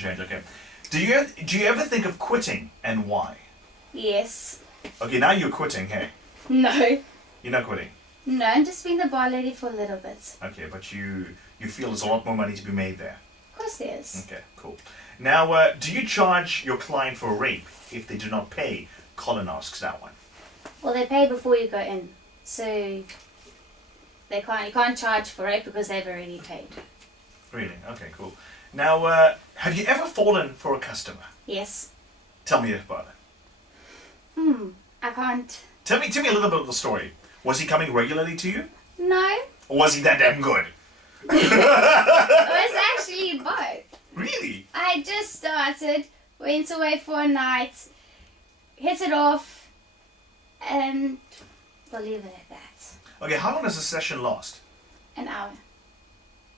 change. Okay. Do you ever think of quitting, and why? Yes. Okay, now you're quitting. Hey, No. you're not quitting. No, I'm just being the bar lady for a little bit. Okay, but you feel there's a lot more money to be made there. Of course there is. Okay, cool. Now, do you charge your client for rape if they do not pay? Colin asks that one. Well, they pay before you go in, so you can't charge for it because they've already paid. Really? Okay, cool. Now, have you ever fallen for a customer? Yes. Tell me about it. I can't. Tell me a little bit of the story. Was he coming regularly to you? No. Or was he that damn good? It was actually both. Really? I just started, went away for a night, hit it off, and we'll leave it at that. Okay, how long does a session last? An hour.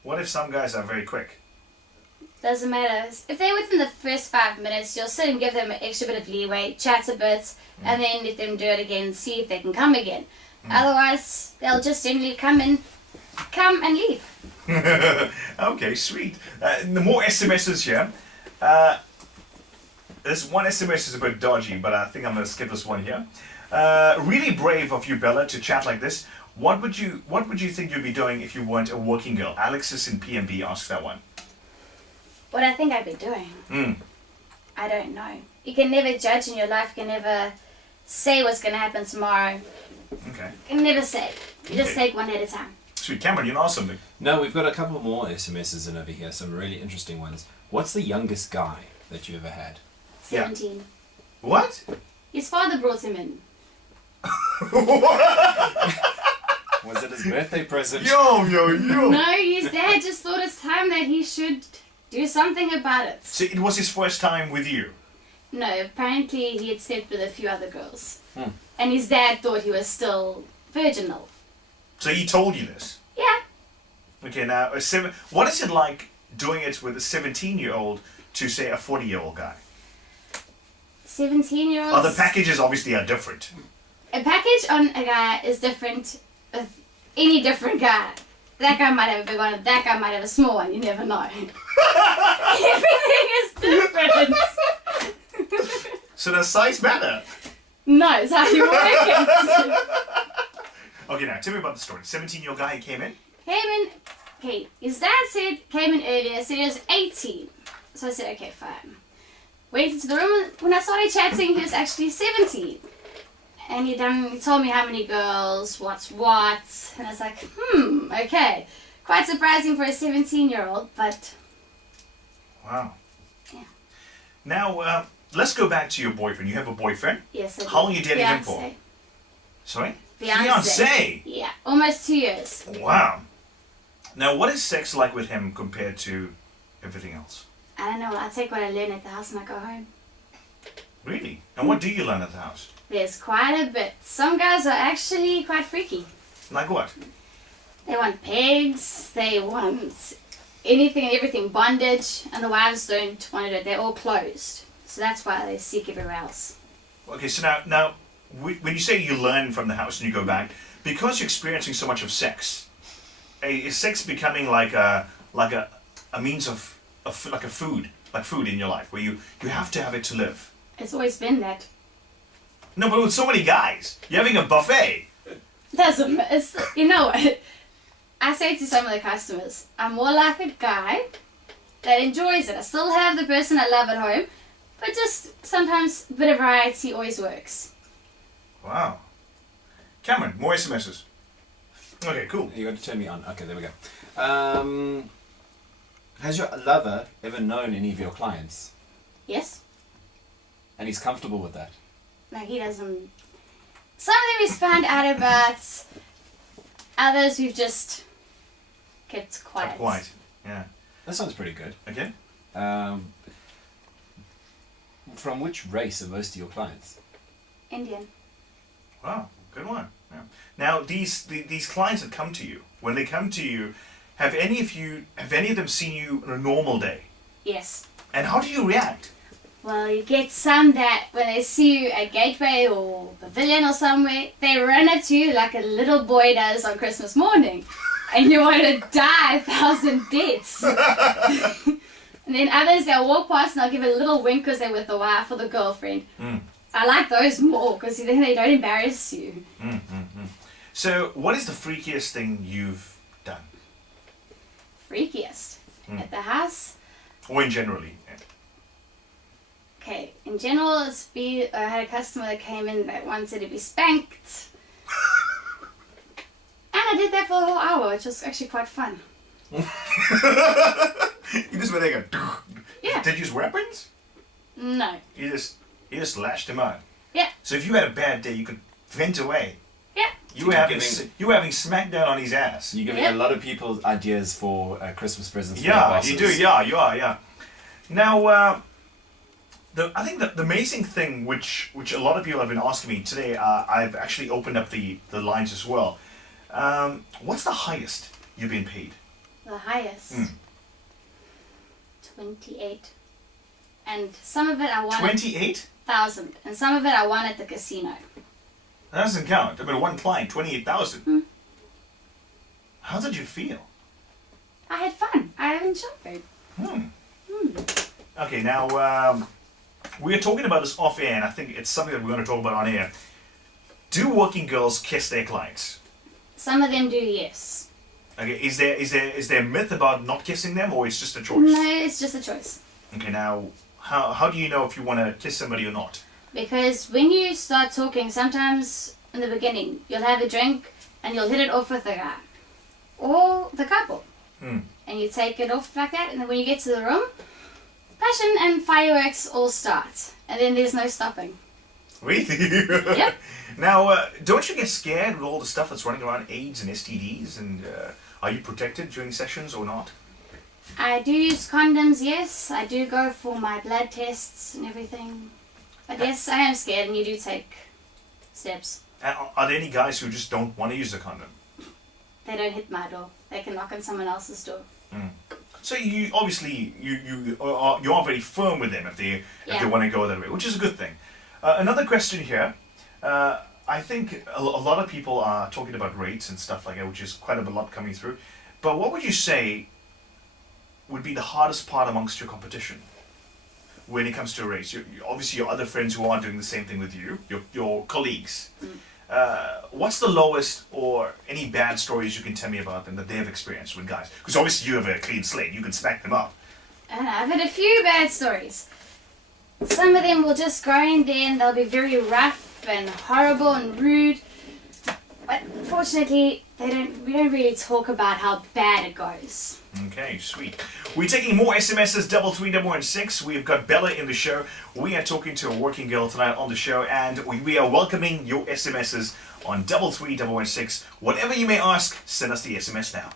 What if some guys are very quick? Doesn't matter. If they're within the first 5 minutes, you'll sit and give them an extra bit of leeway, chat a bit, and then let them do it again, see if they can come again. Otherwise, they'll just generally come and leave. Okay, sweet. The more SMSs here. This one SMS is a bit dodgy, but I think I'm going to skip this one here. Really brave of you, Bella, to chat like this. What would you think you'd be doing if you weren't a working girl? Alexis in PMB asks that one. What I think I'd be doing? I don't know. You can never judge in your life. You can never say what's going to happen tomorrow. Okay. You can never say. You just take one at a time. Sweet. Cameron, you know something? No, we've got a couple more SMSs in over here, some really interesting ones. What's the youngest guy that you ever had? 17. What? His father brought him in. Was it his birthday present? Yo. No, his dad just thought it's time that he should do something about it. So it was his first time with you? No, apparently he had slept with a few other girls. And his dad thought he was still virginal. So he told you this? Yeah. Okay, now, what is it like doing it with a 17-year-old to, say, a 40-year-old guy? 17-year-olds... Oh, the packages obviously are different. A package on a guy is different with any different guy. That guy might have a big one, that guy might have a small one, you never know. Everything is different. So does size matter? No, it's how you work it. Okay, now, tell me about the story. 17-year-old guy, he came in? Okay, his dad came in earlier, said he was 18. So I said, okay, fine. Went into the room, when I started chatting, he was actually 17. And he told me how many girls, what's what, and I was like, okay. Quite surprising for a 17-year-old, but... Wow. Yeah. Now, let's go back to your boyfriend. You have a boyfriend? Yes, I do. How long are you dating him for? Fiancé. Sorry? Fiancé. Yeah, almost 2 years. Wow. Now, what is sex like with him compared to everything else? I don't know, I take what I learn at the house and I go home. Really? And what do you learn at the house? There's quite a bit. Some guys are actually quite freaky. Like what? They want pegs, they want anything and everything bondage, and the wives don't want to do it. They're all closed. So that's why they seek everywhere else. Okay, so now, when you say you learn from the house and you go back, because you're experiencing so much of sex, is sex becoming like a means of like food in your life, where you have to have it to live? It's always been that. No, but with so many guys, you're having a buffet. You know what? I say to some of the customers, I'm more like a guy that enjoys it. I still have the person I love at home, but just sometimes a bit of variety always works. Wow. Cameron, more SMSs. Okay, cool. You got to turn me on. Okay, there we go. Has your lover ever known any of your clients? Yes? And he's comfortable with that? No, he doesn't. Some of them he's found out about. Others we've just kept quiet. Kept quiet. Yeah. That sounds pretty good. Okay. From which race are most of your clients? Indian. Wow, good one. Yeah. Now, these clients that come to you, when they come to you, have any of them seen you on a normal day? Yes. And how do you react? Well, you get some that when they see you at Gateway or Pavilion or somewhere, they run at you like a little boy does on Christmas morning. And you want to die 1,000 deaths. And then others, they'll walk past and they'll give a little wink because they're with the wife or the girlfriend. Mm. I like those more because then they don't embarrass you. So, what is the freakiest thing you've done? Freakiest. At the house? Or in generally? Okay, in general, I had a customer that came in that wanted to be spanked. And I did that for a whole hour, which was actually quite fun. You just went there and go, Yeah. Did you use weapons? No. You just lashed him out. Yeah. So if you had a bad day, you could vent away. Yeah. You were having smackdown on his ass. You're giving Yep. a lot of people ideas for Christmas presents. for Yeah, their bosses. you do. Yeah, you are. Yeah. Now, I think the amazing thing, which a lot of people have been asking me today, I've actually opened up the lines as well. What's the highest you've been paid? The highest. 28. And some of it I won 28? 1,000. And some of it I won at the casino. That doesn't count. I mean, one client, 28,000. How did you feel? I had fun. I enjoyed. Okay, now we're talking about this off air, and I think it's something that we're going to talk about on air. Do working girls kiss their clients? Some of them do, yes. Okay, is there a myth about not kissing them, or it's just a choice? No, it's just a choice. Okay, now how do you know if you want to kiss somebody or not? Because when you start talking, sometimes in the beginning, you'll have a drink and you'll hit it off with the guy. Or the couple. And you take it off like that, and then when you get to the room, passion and fireworks all start. And then there's no stopping. Really? Yep. Now, don't you get scared with all the stuff that's running around, AIDS and STDs, and are you protected during sessions or not? I do use condoms, yes. I do go for my blood tests and everything. But yes, I am scared, and you do take steps. And are there any guys who just don't want to use the condom? They don't hit my door. They can knock on someone else's door. So you obviously you are very firm with them if they want to go that way, which is a good thing. Another question here. I think a lot of people are talking about rates and stuff like that, which is quite a lot coming through. But what would you say would be the hardest part amongst your competition when it comes to rates? Obviously, your other friends who are doing the same thing with you, your colleagues. What's the lowest or any bad stories you can tell me about them that they have experienced with guys? Because obviously you have a clean slate. You can smack them up. And I've had a few bad stories. Some of them will just go in there and they'll be very rough and horrible and rude. But fortunately, we don't really talk about how bad it goes. Okay, sweet. We're taking more SMSs, 33116. We've got Bella in the show. We are talking to a working girl tonight on the show, and we are welcoming your SMSs on 33116. Whatever you may ask, send us the SMS now.